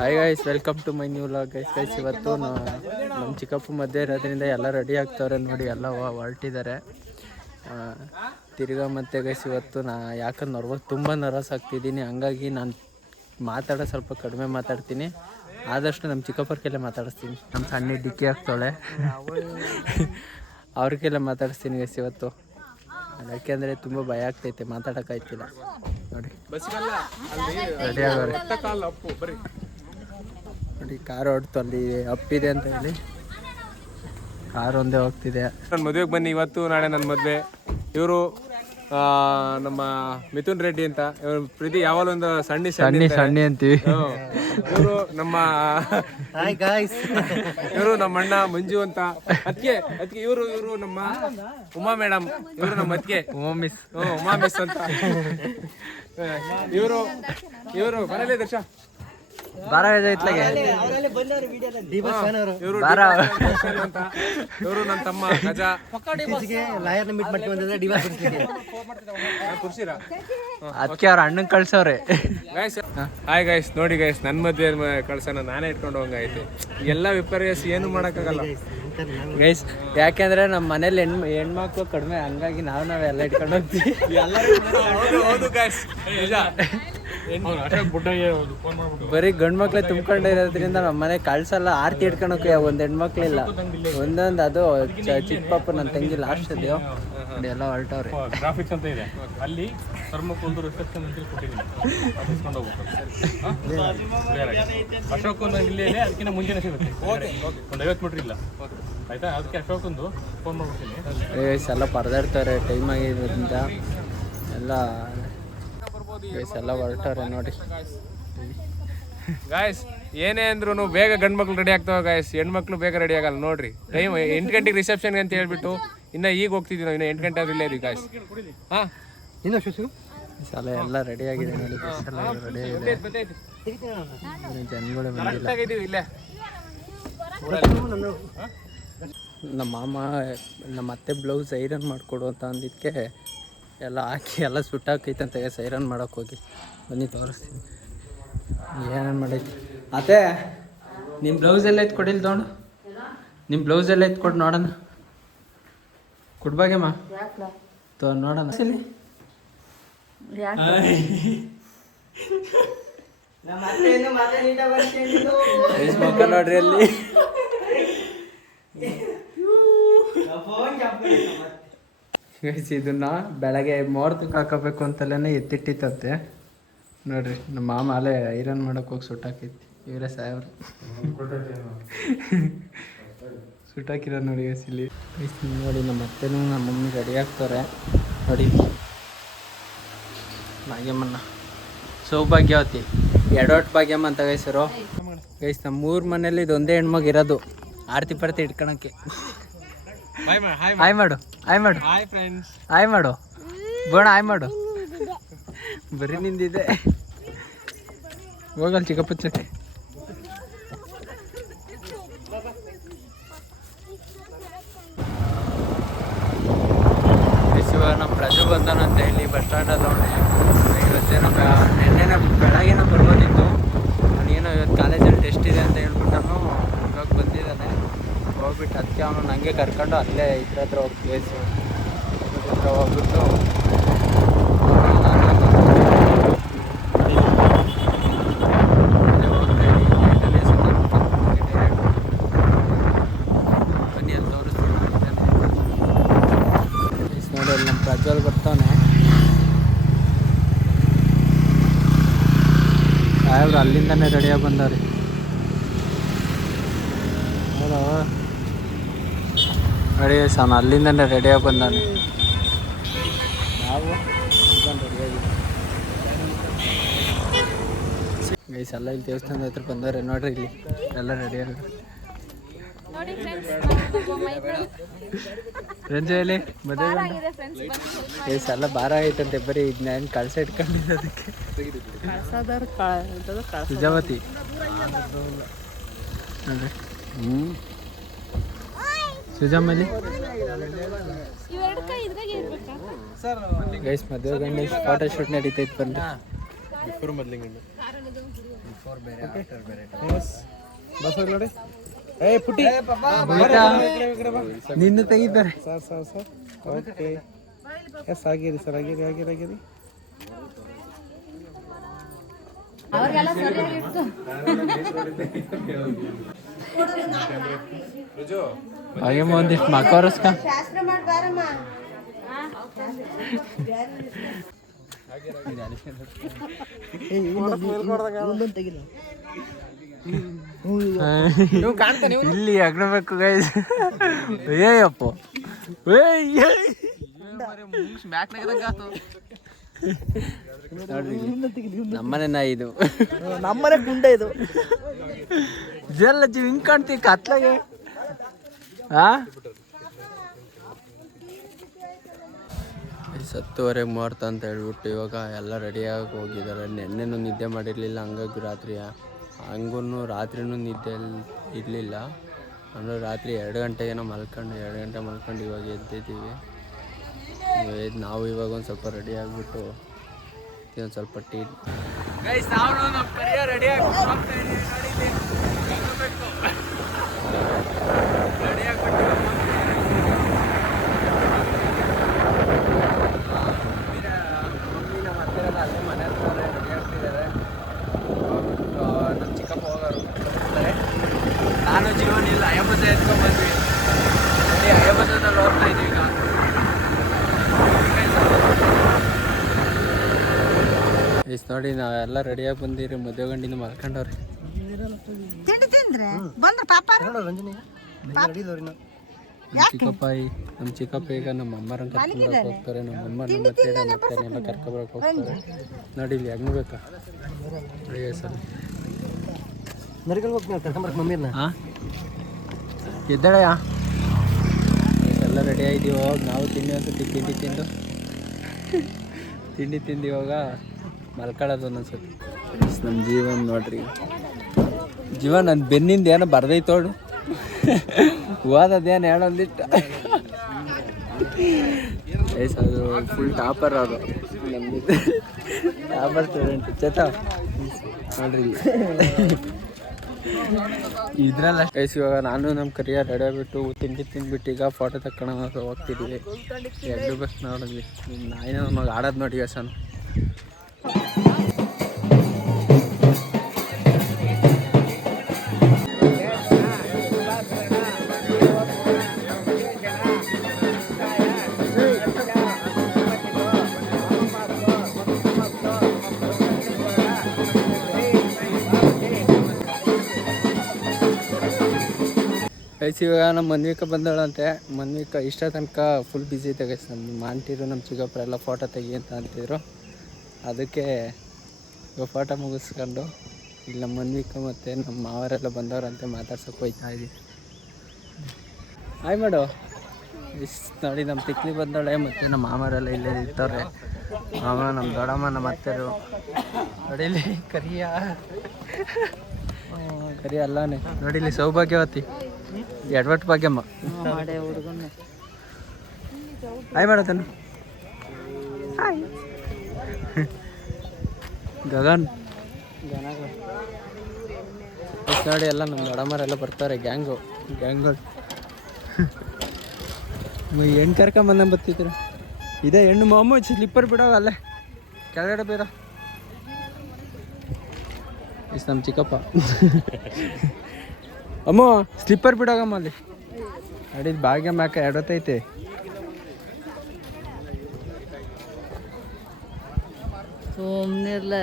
Hi guys, welcome to my new vlog. Guys ಇವತ್ತು ನಮ್ಮ ಚಿಕ್ಕಪ್ಪ ಮಧ್ಯೆ ಇರೋದ್ರಿಂದ ಎಲ್ಲ ರೆಡಿ ಆಗ್ತವ್ರೆ ನೋಡಿ. ಎಲ್ಲ ಹೊರಟಿದ್ದಾರೆ ತಿರ್ಗಾ. ಮತ್ತೆ ಗೈಸ್ ಇವತ್ತು ಯಾಕಂದ್ರೆ ತುಂಬ ನರ್ವಸ್ ಆಗ್ತಿದ್ದೀನಿ. ಹಂಗಾಗಿ ನಾನು ಮಾತಾಡೋ ಸ್ವಲ್ಪ ಕಡಿಮೆ ಮಾತಾಡ್ತೀನಿ. ಆದಷ್ಟು ನಮ್ಮ ಚಿಕ್ಕಪ್ಪರ ಕೈಲೇ ಮಾತಾಡಿಸ್ತೀನಿ. ನಮ್ಮ ಸಣ್ಣ ಡಿಕ್ಕಿ ಆಗ್ತಾಳೆ ಅವ್ರ ಕೈಲೇ ಮಾತಾಡಿಸ್ತೀನಿ ಗೈಸ್ ಇವತ್ತು. ಯಾಕೆಂದರೆ ತುಂಬ ಭಯ ಆಗ್ತೈತೆ, ಮಾತಾಡೋಕ್ಕಾಯ್ತಿಲ್ಲ ನೋಡಿ. ರೆಡಿ ಆಗೋರೆ ನೋಡಿ. ಕಾರ್ ಹೊಡ್ತು, ಅಲ್ಲಿ ಅಪ್ಪಿದೆ ಅಂತ ಹೇಳಿ ಕಾರ್ ಒಂದೇ ಹೋಗ್ತಿದೆ. ನನ್ನ ಮದುವೆಗೆ ಬನ್ನಿ, ಇವತ್ತು ನಾಳೆ ನನ್ನ ಮದುವೆ. ಇವರು ನಮ್ಮ ಮಿಥುನ್ ರೆಡ್ಡಿ ಅಂತ. ಇವರು ಪ್ರೀತಿ ಯಾವಾಗಲೂ ಒಂದು ಸಣ್ಣಿ ಅಂತೀವಿ. ಇವರು ನಮ್ಮ ಇವರು ನಮ್ಮ ಅಣ್ಣ ಮಂಜು ಅಂತ. ಅದಕ್ಕೆ ಇವರು ನಮ್ಮ ಉಮಾ ಮೇಡಮ್. ಇವರು ನಮ್ಮ ಅದಕ್ಕೆ ಉಮಾ ಮಿಸ್ ಅಂತ. ಇವರು ಬರಲೇ ದರ್ಶ ಇವರು ನನ್ನ ತಮ್ಮ ಗಜ. ಅದಕ್ಕೆ ಅವ್ರ ಅಣ್ಣನ್ ಕಳ್ಸವ್ರೆ. ಹಾಯ್ ಗೈಸ್, ನೋಡಿ ಗೈಸ್, ನನ್ನ ಮದುವೆ ಕಳ್ಸೋಣ ನಾನೇ ಇಟ್ಕೊಂಡು ಹೋಗೈತೆ. ಎಲ್ಲ ವಿಪರ್ಯಾಸ ಏನು ಮಾಡೋಕ್ಕಾಗಲ್ಲ ಗೈಸ್. ಯಾಕೆಂದ್ರೆ ನಮ್ಮ ಮನೇಲಿ ಹೆಣ್ಮಕ್ಳು ಕಡಿಮೆ, ಹಂಗಾಗಿ ನಾವೆಲ್ಲ ಇಟ್ಕೊಂಡು ಹೋಗ್ತೀವಿ. ಹೌದು ಗೈಸ್, ನಿಜ. ಬರೀ ಗಂಡು ಮಕ್ಳೇ ತುಂಬ್ಕೊಂಡಿರೋದ್ರಿಂದ ನಮ್ಮ ಮನೆ ಕಳ್ಸಲ್ಲ. ಆರ್ತಿ ಇಟ್ಕೊಳಕ್ಕೆ ಒಂದು ಹೆಣ್ಮಕ್ಳಿಲ್ಲ. ಒಂದೊಂದು ಅದು ಚಿಕ್ಕ ಪಾಪ ನನ್ನ ತಂಗಿ ಲಾಸ್ಟ್ ಇದೆಯೋ ಎಲ್ಲ ಹೊರಟವ್ರೆ. ಗ್ರಾಫಿಕ್ಸ್ ಅಂತ ಇದೆ ಅಲ್ಲಿ, ಒಂದು ರಿಸೆಪ್ಷನ್ ಅಂತ ಕೊಟ್ಟಿದ್ದೀನಿ. ಅಶೋಕ್ ಒಂದು ಇಲ್ಲೇ ಇದೆ, ಅದಕ್ಕಿಂತ ಮುಂಚೆನೇ ಸಿಗುತ್ತೆ. ಒಂದು 50 ಮೀಟ್ರ್ ಇಲ್ಲ, ಆಯ್ತಾ? ಅದಕ್ಕೆ ಅಶೋಕ್ ಒಂದು ಫೋನ್ ಮಾಡ್ಬಿಡ್ತೀನಿ. ಎಲ್ಲ ಪರದಾಡ್ತಾರೆ ಟೈಮ್ ಆಗಿರೋದ್ರಿಂದ. ಎಲ್ಲ ಹೊರಟವ್ರೆ ನೋಡಿ ಗಾಯ್ಸ್. ಏನೇ ಅಂದ್ರೂ ಬೇಗ ಗಂಡು ಮಕ್ಳು ರೆಡಿ ಆಗ್ತಾವ ಗಾಯ್ಸ್, ಹೆಣ್ಮಕ್ಳು ಬೇಗ ರೆಡಿ ಆಗಲ್ಲ ನೋಡ್ರಿ. ಟೈಮ್ 8 ಗಂಟೆಗೆ ರಿಸೆಪ್ಷನ್ಗೆ ಅಂತ ಹೇಳ್ಬಿಟ್ಟು ಇನ್ನು ಈಗ ಹೋಗ್ತಿದ್ವಿ ನಾವು. ಇನ್ನು 8 ಗಂಟೆ ಆದ್ರೆ ಇಲ್ಲೇ ಗಾಯ್ಸ್. ಎಲ್ಲ ರೆಡಿ ಆಗಿದೆ ನೋಡಿ. ರೆಡಿ ಆಗಿದೆ, ಜನಗಳು ಬಂದಿಲ್ಲ. ಇಲ್ಲೇ ನಮ್ಮ ಮಾಮ ನಮ್ಮ ಅತ್ತೆ ಬ್ಲೌಸ್ ಐರನ್ ಮಾಡಿಕೊಡು ಅಂತ ಅಂದಿದ್ದಕ್ಕೆ ಎಲ್ಲ ಹಾಕಿ ಎಲ್ಲ ಸುಟ್ಟಾಕೈತಂತೆ. ಐರನ್ ಮಾಡೋಕ್ಕೆ ಹೋಗಿ ಬನ್ನಿ ತೋರಿಸ್ತೀನಿ ಏನೇನು ಮಾಡೈತಿ. ಅತ್ತೆ ನಿಮ್ಮ ಬ್ಲೌಸ್ ಎಲ್ಲ ಎತ್ಕೊಡಿಲ್ಲ ನೋಡು. ನಿಮ್ಮ ಬ್ಲೌಸ್ ಎಲ್ಲ ಎತ್ಕೊಡು ನೋಡೋಣ. ಕೊಡ್ಬಾಗಮ್ಮ ನೋಡೋಣ. ಸರಿ ಮುಖ ನೋಡ್ರಿ ಅಲ್ಲಿ. ಇದನ್ನ ಬೆಳಗ್ಗೆ ಮುಹೂರ್ತಕ್ಕೆ ಹಾಕೋಬೇಕು ಅಂತಲೇ ಎತ್ತಿಟ್ಟಿತ್ತಂತೆ ನೋಡ್ರಿ. ನಮ್ಮ ಮಾಮ ಅಲ್ಲೇ ಐರನ್ ಮಾಡೋಕೆ ಹೋಗಿ ಸುಟ್ಟಾಕೈತಿ. ಇವರೇ ಸಾಯವ್ರು ಸುಟ್ಟಾಕಿರೋ ನೋಡಿ ಇಲ್ಲಿ ನೋಡಿ. ನಮ್ಮ ಅತ್ತೆನೂ ನಮ್ಮ ಮಮ್ಮಿ ರೆಡಿ ಆಗ್ತಾರೆ ನೋಡಿ. ಭಾಗ್ಯಮ್ಮನ ಸೌಭಾಗ್ಯವತಿ, ಎಡವಟ್ ಭಾಗ್ಯಮ್ಮ ಅಂತ ಹೆಸರು ಗೈಸ್. ನಮ್ಮ 3 ಮನೇಲಿ ಇದೊಂದೇ ಹೆಣ್ಮಗು ಇರೋದು ಆರ್ತಿ ಪಾರ್ತಿ ಇಟ್ಕೊಳಕ್ಕೆ. ಹಾಯ್ ಮಾಡು, ಹಾಯ್ ಮಾಡು, ಹಾಯ್ ಮಾಡು ಬೋಣ, ಹಾಯ್ ಮಾಡು. ಬರೀ ನಿಂದಿದೆ, ಹೋಗಲ್ಲ ಚಿಕ್ಕಪ್ಪ ಚಕ್ಕೆ. ಇವಾಗ ನಮ್ಮ ಪ್ರಜು ಬಂದಾನಂತ ಹೇಳಿ ಬಸ್ ಸ್ಟ್ಯಾಂಡಲ್ಲಿ ಇವತ್ತೇನೋ ನೆನ್ನೆನೇ ಬೆಳಗ್ಗೆನೋ ಬರ್ಬೋದಿತ್ತು. ಅವನೇನೋ ಇವತ್ತು ಕಾಲೇಜಲ್ಲಿ ಟೆಸ್ಟ್ ಇದೆ ಅಂತ ಹೇಳ್ಬಿಟ್ಟು ಇವಾಗ ಬಂದಿದ್ದಾನೆ. ಹೋಗ್ಬಿಟ್ಟು ಅದಕ್ಕೆ ಅವನು ನನಗೆ ಕರ್ಕೊಂಡು ಅಲ್ಲೇ ಇದ್ರ ಹತ್ರ ಹೋಗ್ತೀವಿ. ಹತ್ರ ಹೋಗ್ಬಿಟ್ಟು ಬನ್ನಿ ಅಲ್ಲಿ ತೋರಿಸ್ತೀನಿ ನೋಡಿ. ಅಲ್ಲಿ ನಮ್ಮ ಪ್ರಜ್ವಲ್ ಬರ್ತಾನೆ. ಸಾಹೇಬ್ರು ಅಲ್ಲಿಂದನೇ ರೆಡಿಯಾಗಿ ಬಂದವ್ರಿ. ರೆಡಿ ಅವನು ಅಲ್ಲಿಂದನೇ ರೆಡಿಯಾಗಿ ಬಂದಾನೆ. ನಾವು ರೆಡಿಯಾಗಿ ಗೈಸ್ ಎಲ್ಲ ಇಲ್ಲಿ ದೇವಸ್ಥಾನದ ಹತ್ರ ಬಂದವ್ರೆ ನೋಡ್ರಿ. ಇಲ್ಲಿ ಎಲ್ಲ ರೆಡಿಯಾಗಿ ರಂಜಲ್ಲಿ ಮದುವೆ ಗೈಸ್ ಎಲ್ಲ ಭಾರ ಆಗೈತಂತೆ. ಬರೀ ಇದನ್ನ ಕಳ್ಸ ಇಟ್ಕೊಂಡಿರೋದಕ್ಕೆ. ಸುಜಾವತಿ ನೋಡ್ರಿ. ಸುಜಾಮಲ್ಲಿ ಗೈಸ್ ಮದುವೆ ಗಂಡ ಫೋಟೋ ಶೂಟ್ ನಡೀತೈತೆ. ಬನ್ನಿ. ಬಸ್ ನೋಡಿ ಏ ಪುಟ್ಟಿ ನಿನ್ನ ತೆಗಿತಾರೆ. ಸರ್ ಓಕೆ ಎಸ್ ಆಗಿರಿ ಸರ್ ಆಗಿರಿ ಹಾಗೆ ಒಂದಿಷ್ಟು ಮಕ್ಕವರಸ್ಕ ಇಲ್ಲಿ ಅಗ್ನಬೇಕು ಗೈಸ್. ಏಯಪ್ಪ ನಮ್ಮನೆ ನಾಯಿ ಇದು, ನಮ್ಮನೆ ಗುಂಡ ಇದು. ಜಲ್ಲ ಹಿಂಗ್ ಕಾಣ್ತೀವಿ ಕತ್ಲಾಗೆ. ಸತ್ತುವರೆಗೆ ಮುಹೂರ್ತ ಅಂತ ಹೇಳ್ಬಿಟ್ಟು ಇವಾಗ ಎಲ್ಲ ರೆಡಿಯಾಗಿ ಹೋಗಿದ್ದಾರೆ. ನೆನ್ನೆನೂ ನಿದ್ದೆ ಮಾಡಿರಲಿಲ್ಲ, ಹಂಗಾಗಿ ರಾತ್ರಿನೂ ನಿದ್ದೆ ಇರಲಿಲ್ಲ. ಅಂದರೆ ರಾತ್ರಿ 2 ಗಂಟೆಗೇನೋ ಮಲ್ಕೊಂಡು ಇವಾಗ ಎದ್ದಿದ್ದೀವಿ. ನಾವು ಇವಾಗ ಒಂದು ಸ್ವಲ್ಪ ರೆಡಿ ಆಗಿಬಿಟ್ಟು ಒಂದು ಸ್ವಲ್ಪ ಟೀ ನಮ್ಮ ಚಿಕ್ಕಪ್ಪ ಹೋಗೋರು. ನಾನು ಜೀವನ ಇಲ್ಲ ಅಯ್ಯಬ್ಬಸ ಎತ್ಕೊಂಡ್ಬಂದ್ವಿ. ಅಯ್ಯಬ್ಬಸದಲ್ಲಿ ಹೋಗ್ತಾ ಇದ್ದೀವಿ ಈಗ. ನೋಡಿ ನಾವೆಲ್ಲ ರೆಡಿಯಾಗಿ ಬಂದಿರಿ. ಮದುವೆ ಗಂಡಿನ ಮಲ್ಕೊಂಡವ್ರಿ. ನಮ್ಮ ಚಿಕ್ಕಪ್ಪ ಈಗ ನಮ್ಮ ಅಮ್ಮರನ್ನ ಕರ್ಕೊಂಡ್ಬರಕ್ಕೆ ಹೋಗ್ತಾರೆ. ನಮ್ಮ ಅಮ್ಮ ನಮ್ಮ ಅತ್ತೆನೆಲ್ಲ ಕರ್ಕೊಂಡ್ಬರಕ್ಕೆ ಹೋಗ್ತಾರೆ. ನೋಡಿ ಇಲ್ಲಿ ಆಗ್ಬೇಕಾ ಸರ್ ಹಾಂ ಎದ್ದಳಯ್ಯ. ಎಲ್ಲ ರೆಡಿ ಆಗಿದ್ದೀವಿ. ಹೋಗಿ ನಾವು ತಿಂಡಿ ಒಂದ್ಸತಿ ತಿಂಡಿ ತಿಂದು ಇವಾಗ ಮಲ್ಕೊಳ್ಳೋದು ಒಂದೊಂದ್ಸತಿ. ನಮ್ಮ ಜೀವನ ನೋಡ್ರಿ, ಜೀವನ ನನ್ನ ಬೆನ್ನಿಂದ ಏನೋ ಬರ್ದೈತೋಡು, ಓದೋದೇನು ಹೇಳೊಂದಿಟ್ಟು. ಅದು ಫುಲ್ ಟಾಪರ್ ಅವರು, ನಮ್ದು ಟಾಪರ್ ಸ್ಟೂಡೆಂಟ್ ಚೇತ ನೋಡ್ರಿ ಇದ್ರಲ್ಲ. ಇವಾಗ ನಾನು ನಮ್ಮ ಕರಿಯರ್ ರೆಡಿ ಆಗಿಬಿಟ್ಟು ತಿಂಡಿ ತಿಂದ್ಬಿಟ್ಟು ಈಗ ಫೋಟೋ ತಕ್ಕೊಳೋದು ಹೋಗ್ತಿದ್ದೀವಿ. 2 ಬಸ್ ನೋಡಿದ್ವಿ. ನಾಯಿನ ನಮಗೆ ಆಡೋದು ನೋಡಿ ಯಶನು. ಇವಾಗ ನಮ್ಮ ಮನ್ವಿಕ ಬಂದಳಂತೆ. ಮನ್ವಿಕ ಇಷ್ಟ ತನಕ ಫುಲ್ ಬ್ಯುಸಿ ಐತೆ ಗೈಸ್. ನಮ್ಮ ಆಂಟಿರು ನಮ್ಮ ಚಿಕ್ಕಪ್ಪರ ಎಲ್ಲ ಫೋಟೋ ತೆಗಿ ಅಂತ ಅಂತಿದ್ರು. ಅದಕ್ಕೆ ಇವಾಗ ಫೋಟೋ ಮುಗಿಸ್ಕೊಂಡು ಇಲ್ಲಿ ನಮ್ಮ ಮನ್ವಿಕ ಮತ್ತು ನಮ್ಮ ಮಾವರೆಲ್ಲ ಬಂದವರಂತೆ ಮಾತಾಡ್ಸೋಕೆ ಹೋಗ್ತಾ ಇದ್ದೀವಿ. ಹಾಯ್ ಮಾಡು. ನೋಡಿ ನಮ್ಮ ತಿಕ್ಲಿ ಬಂದವಳೆ ಮತ್ತು ನಮ್ಮ ಮಾಮರೆಲ್ಲ ಇಲ್ಲೇ ಇರ್ತಾರೆ. ಮಾಮ, ನಮ್ಮ ದೊಡ್ಡಮ್ಮ, ನಮ್ಮ ಅತ್ತೆರು ನೋಡಿಲಿ ಕರಿಯ ಅಲ್ಲನೇ ನೋಡಿಲಿ ಸೌಭಾಗ್ಯವತಿ ಎಡ್ವಟ್ ಭಾಗ್ಯಮ್ಮ. ಹಾಯ್ ಮಾಡತಾನ. ಗಗನ್ ನೋಡಿ ಎಲ್ಲ ನಮ್ಮ ದೊಡ್ಡಮ್ಮರೆಲ್ಲ ಬರ್ತಾರೆ. ಗ್ಯಾಂಗ್ಗಳು ಹೆಣ್ಣು ಕರ್ಕೊಂಬಂದ ಬರ್ತಿದ್ರು. ಇದೇ ಹೆಣ್ಣು ಮಾಮ ಸ್ಲಿಪ್ಪರ್ ಬಿಡೋಗ ಅಲ್ಲೇ ಕೆಳಗಡೆ ಬೇಡ. ನಮ್ಮ ಚಿಕ್ಕಪ್ಪ ಅಮ್ಮ ಸ್ಲಿಪ್ಪರ್ ಬಿಡೋಗಮ್ಮ ಅಲ್ಲಿ ಅಡಿದ ಭಾಗ್ಯ ಮ್ಯಾಕ ಎಡತೈತೆ. ಸುಮ್ಮನಿರ್ಲ